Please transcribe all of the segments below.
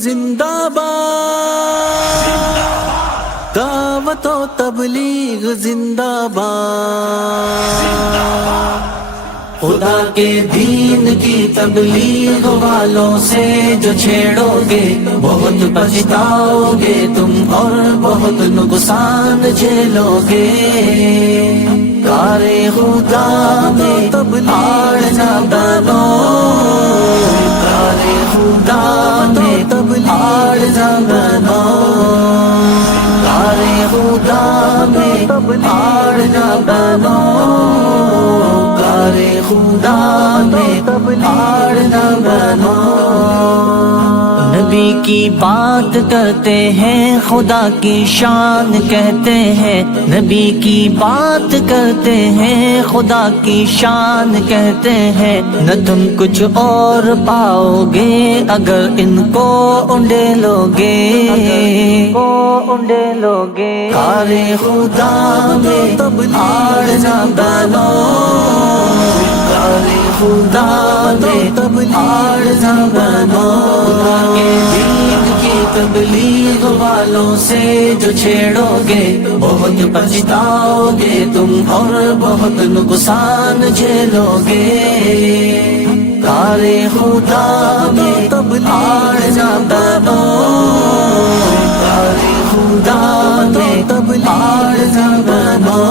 زندہ باد، دعوت و تبلیغ زندہ باد، خدا کے دین کی تبلیغ والوں سے جو چھیڑو گے بہت پچھتاؤ گے تم اور بہت نقصان جھیلو گے۔ کار خدا میں آڑ نہ بنو، کار خدا میں آڑ نہ بنو، کار خدا میں آڑ نہ بنو، کار خدا میں آڑ نہ بنو۔ نبی کی بات کرتے ہیں خدا کی شان کہتے ہیں، نبی کی بات کرتے ہیں خدا کی شان کہتے ہیں، نہ تم کچھ اور پاؤ گے اگر ان کو انڈیلو گے، کار خدا میں آڑ نہ بنو، کار خدا میں آڑ نہ بنو، دین کی تبلیغ والوں سے جو چھیڑو گے بہت پچھتاؤ گے تم اور بہت نقصان جھیلو گے۔ کار خدا میں آڑ نہ بنو، کار خدا میں آڑ نہ بنو۔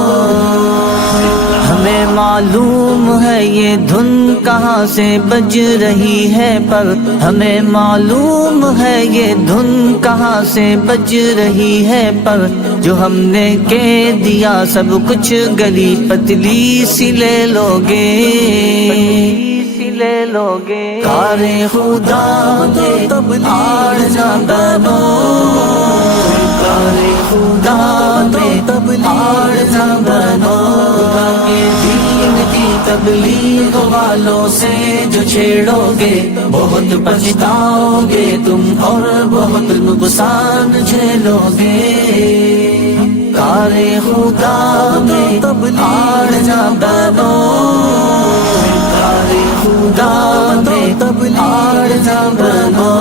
ہمیں معلوم ہے یہ دھن کہاں سے بج رہی ہے، پر ہمیں معلوم ہے یہ دھن کہاں سے بج رہی ہے، پر جو ہم نے کہہ دیا سب کچھ گلی پتلی سی لے لوگے، کار خدا میں آڑ نہ بنو، کار خدا میں آڑ نہ بنو، دین کی تبلیغ والوں سے جو چھیڑو گے بہت پچھتاؤ گے تم اور بہت نقصان جھیلو گے۔ کار خدا میں آڑ نہ بنو، کار خدا میں آڑ نہ بنو۔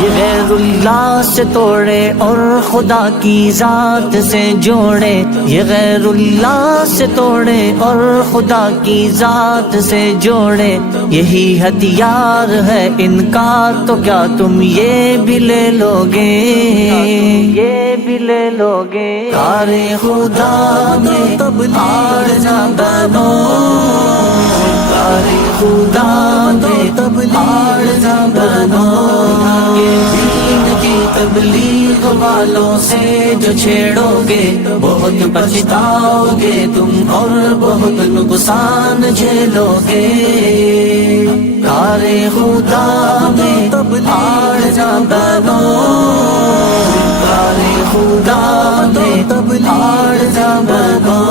یہ غیر اللہ سے توڑے اور خدا کی ذات سے جوڑے، یہ غیر اللہ سے توڑے اور خدا کی ذات سے جوڑے، یہی ہتھیار ہے ان کا تو کیا تم یہ بھی لے لوگے، کار خدا میں آڑ نہ بنو، کار خدا میں آڑ نہ بنو، دین کی تبلیغ والوں سے جو چھیڑو گے بہت پچھتاؤ گے تم اور بہت نقصان جھیلو گے۔ کار خدا میں آڑ نہ بنو، کار خدا میں آڑ نہ بنو۔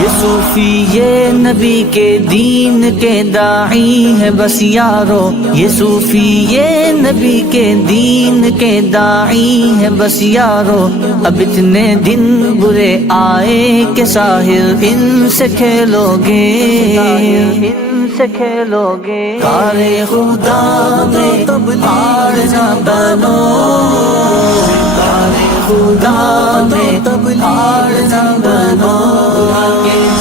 یہ صوفی یہ نبی کے دین کے داعی ہے بس یارو، یہ صوفی یہ نبی کے دین کے داعی ہے بس یارو، اب اتنے دن برے آئے کہ ساحر ان سے کھیلو گے، کار خدا میں آڑ نہ بنو، کار خدا میں آڑ نہ بنو،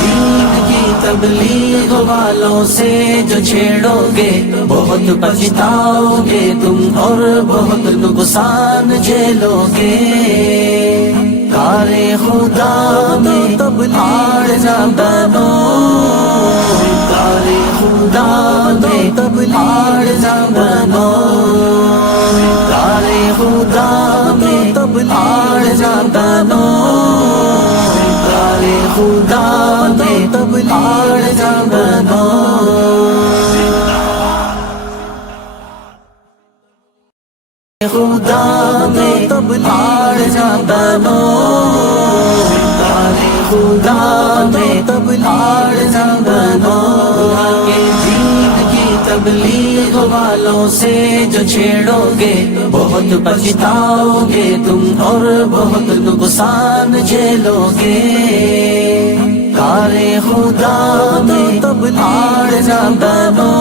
دین کی تبلیغ والوں سے جو چھیڑو گے بہت پچھتاؤ گے تم اور بہت نقصان جھیلو گے۔ کار خدا میں آڑ نہ بنو، کار خدا میں آڑ نہ بنو، کار خدا میں آڑ نہ بنو، کار خدا میں آڑ نہ بنو۔ خدا میں آڑ نہ بنو، کار خدا میں آڑ نہ بنو، دین کی تبلیغ والوں سے جو چھیڑو گے بہت پچھتاؤ گے تم اور بہت نقصان جھیلو گے۔ کار خدا میں آڑ نہ بنو،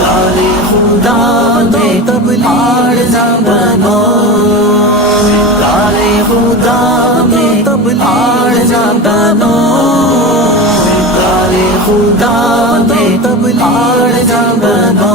کار خدا میں آڑ نہ بنو، کارے خدا میں آڑ نہ بنو، کارے خدا میں آڑ نہ بنو۔